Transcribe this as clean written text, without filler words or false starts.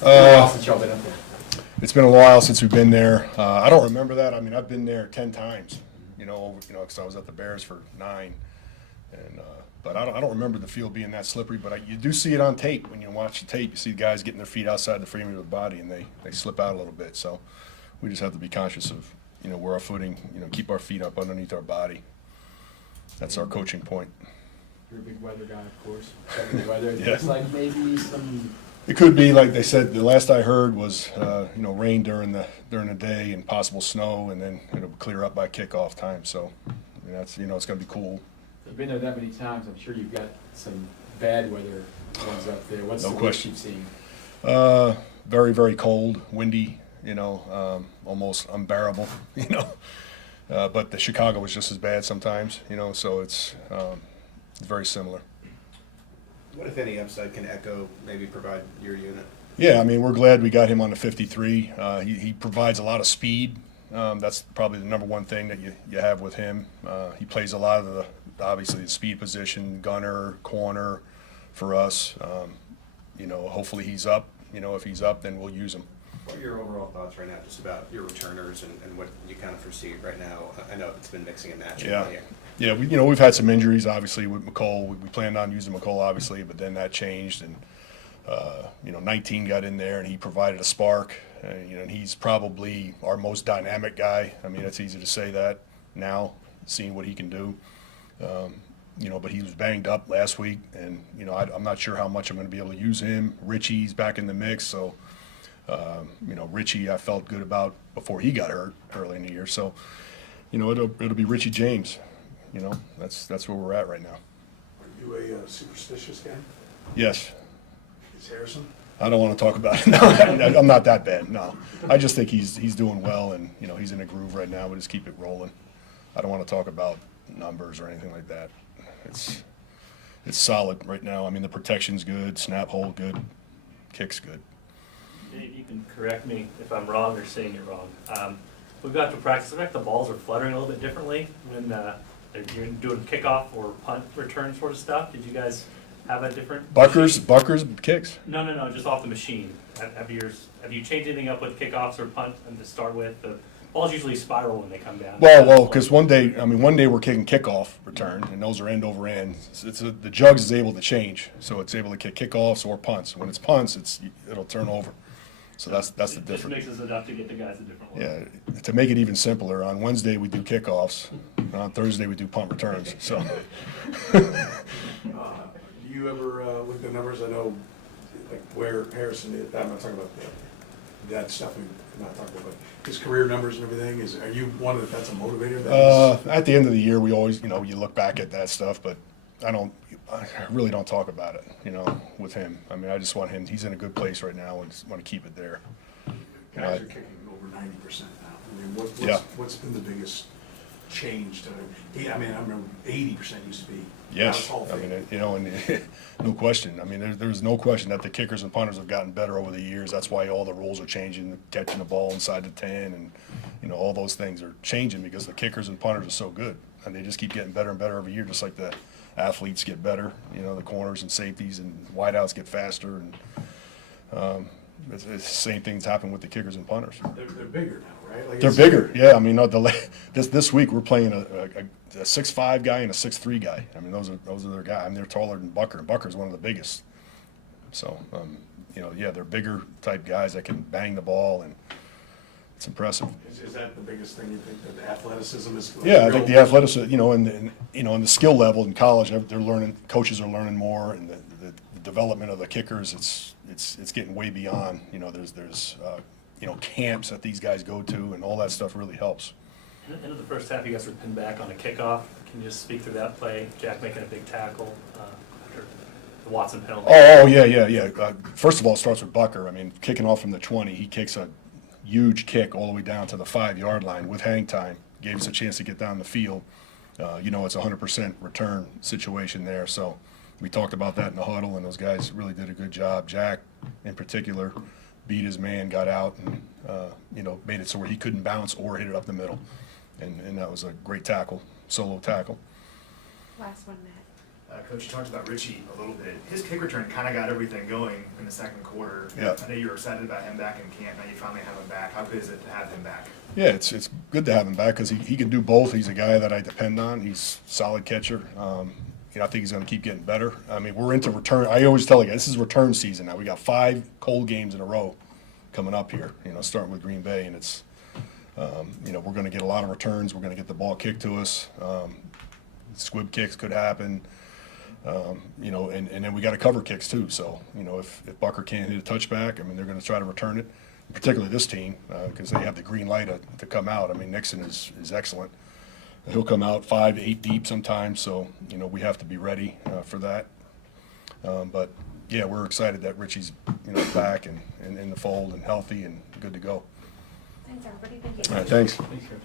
It's been a while since y'all been up there. It's been a while since we've been there. I don't remember that. I mean, I've been there 10 times, because I was at the Bears for 9. And but I don't remember the field being that slippery. But you do see it on tape. When you watch the tape, you see guys getting their feet outside the frame of the body, and they slip out a little bit. So we just have to be conscious of, where our footing, keep our feet up underneath our body. That's our coaching point. You're a big weather guy, of course. Checking the weather. It Yeah. looks like maybe some. It could be, like they said, the last I heard was, rain during the day and possible snow, and then it'll clear up by kickoff time. So, that's, it's going to be cool. You've been there that many times. I'm sure you've got some bad weather ones up there. What's No the worst question. you've seen? Very, very cold, windy, almost unbearable, but the Chicago was just as bad sometimes, so it's very similar. What, if any, upside can Echo maybe provide your unit? Yeah, I mean, we're glad we got him on the 53. He provides a lot of speed. That's probably the number one thing that you have with him. He plays a lot of obviously the speed position, gunner, corner for us. Hopefully he's up. If he's up, then we'll use him. What are your overall thoughts right now just about your returners and what you kind of foresee right now? I know it's been mixing and matching. Yeah, we've had some injuries, obviously, with McCall. We planned on using McCall, obviously, but then that changed, and 19 got in there, and he provided a spark. And he's probably our most dynamic guy. I mean, it's easy to say that now, seeing what he can do. But he was banged up last week, and I'm not sure how much I'm going to be able to use him. Richie's back in the mix, so Richie I felt good about before he got hurt early in the year. So, it'll be Richie James. That's where we're at right now. Are you a superstitious guy? Yes. Is Harrison? I don't want to talk about it. No, I'm not that bad. No, I just think he's doing well, and he's in a groove right now. We just keep it rolling. I don't want to talk about numbers or anything like that. It's solid right now. I mean, the protection's good, snap hold good, kick's good. Dave, you can correct me if I'm wrong or saying you're wrong. We've got to practice. I think the balls are fluttering a little bit differently when you're doing kickoff or punt return sort of stuff. Did you guys have a different? Buckers kicks. No, just off the machine. Have you changed anything up with kickoffs or punt and to start with? The balls usually spiral when they come down. Well, because one day we're kicking kickoff return, and those are end over end. The jugs is able to change, so it's able to kick kickoffs or punts. When it's punts, it'll turn over. So that's the It just difference. mixes it up to get the guys a different way. Yeah, to make it even simpler, on Wednesday we do kickoffs, and on Thursday we do punt returns. So Do you ever look at the numbers? I know, like where Harrison is. I'm not talking about that stuff. I'm not talking about his career numbers and everything. Are you one that's a motivator? at the end of the year, we always, you look back at that stuff, but I really don't talk about it, with him. I mean, I just want him. He's in a good place right now, and just want to keep it there. Guys are kicking over 90% now. I mean, what's been the biggest change to? I remember 80% used to be. Yes, Hall of I Fame. mean, and no question. I mean, there's no question that the kickers and punters have gotten better over the years. That's why all the rules are changing, catching the ball inside the 10, and all those things are changing because the kickers and punters are so good, and they just keep getting better and better every year, just like the athletes get better. The corners and safeties and wideouts get faster, and it's the same things happen with the kickers and punters. They're bigger now, right? Like They're bigger, yeah. I mean, this week we're playing a 6'5" guy and a 6'3" guy. I mean, those are their guys. I mean, they're taller than Bucker, and Bucker's one of the biggest. So, they're bigger type guys that can bang the ball, and it's impressive. Is that the biggest thing you think, that the athleticism is? Yeah, I think the athleticism, and the skill level in college, they're learning. Coaches are learning more, and the development of the kickers, it's getting way beyond. There's camps that these guys go to, and all that stuff really helps. End of the first half, you guys were pinned back on a kickoff. Can you just speak through that play? Jack making a big tackle after the Watson penalty. Oh, yeah. First of all, it starts with Bucker. I mean, kicking off from the 20, he kicks a huge kick all the way down to the 5-yard line with hang time. Gave us a chance to get down the field. It's a 100% return situation there. So we talked about that in the huddle, and those guys really did a good job. Jack, in particular, beat his man, got out, and made it so where he couldn't bounce or hit it up the middle. And that was a great tackle, solo tackle. Last one, Coach, you talked about Richie a little bit. His kick return kind of got everything going in the second quarter. Yeah. I know you were excited about him back in camp. Now you finally have him back. How good is it to have him back? Yeah, it's good to have him back because he can do both. He's a guy that I depend on. He's a solid catcher. I think he's going to keep getting better. I mean, we're into return. I always tell you, this is return season now. We got 5 cold games in a row coming up here, starting with Green Bay, and it's, we're going to get a lot of returns. We're going to get the ball kicked to us. Squib kicks could happen. And then we got to cover kicks too. So, if Bucker can't hit a touchback, I mean, they're going to try to return it, particularly this team, because they have the green light to come out. I mean, Nixon is excellent. He'll come out 5, 8 deep sometimes. So, we have to be ready for that. But yeah, we're excited that Richie's, back and in the fold and healthy and good to go. Thanks, everybody. Thank you. All right, thanks. Thanks, Coach.